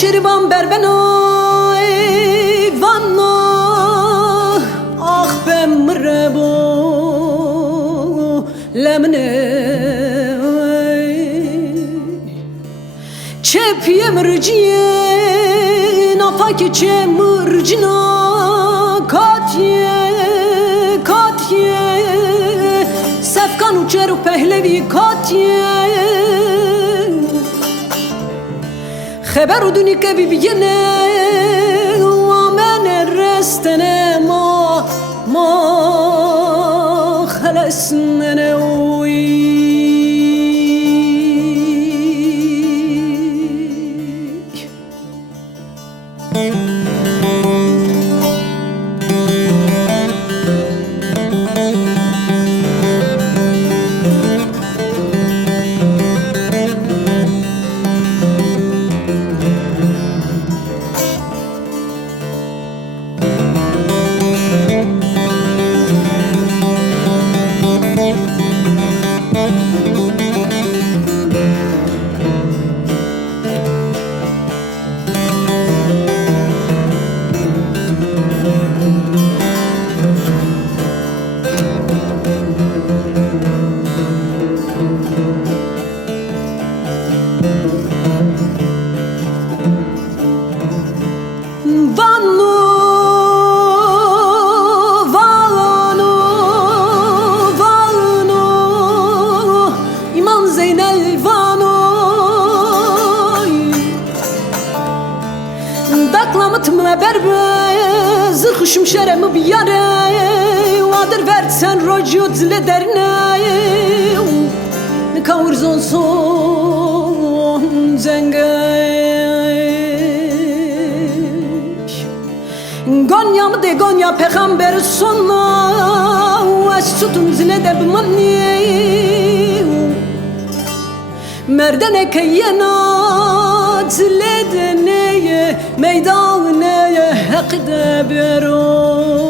şeriban berbena vanna ah ben mrebo lemne çepiye mırciye napaki çe mırcina katye katye sefkan uçeru pehlevi katye خبر دونی که ببینه و من رستنه ما خلصنه Daklamatımla berbe zırhışım şeremi bir yare Vadır versen rocu dile derne Kavurzon son zengeş Gonya mı de Gonya peygamber sonuna Es tutun zile de bimani Merdene keyena zile de neye meydaneye hakde beroy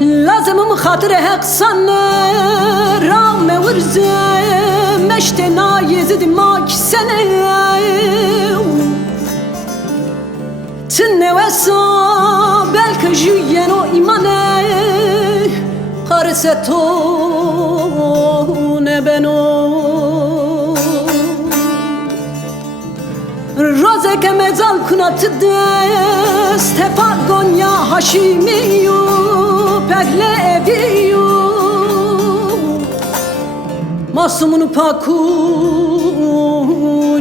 لازم خاطر حق سنه رام ورزه مشتنا يزد ماك سنه تنه وسا بلك جيين و إيمانه قرستو نبنو روزه که مزال کنات دست تپا گونیا هاشیمیو پهله اویو masumunu paku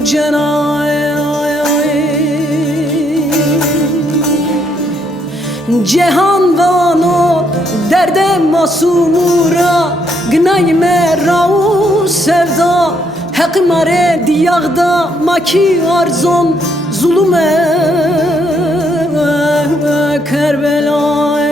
cenay Cihan vano derde masumura Gnay merau sevda Hak mare diyagda maki arzon Zulüme Kerbela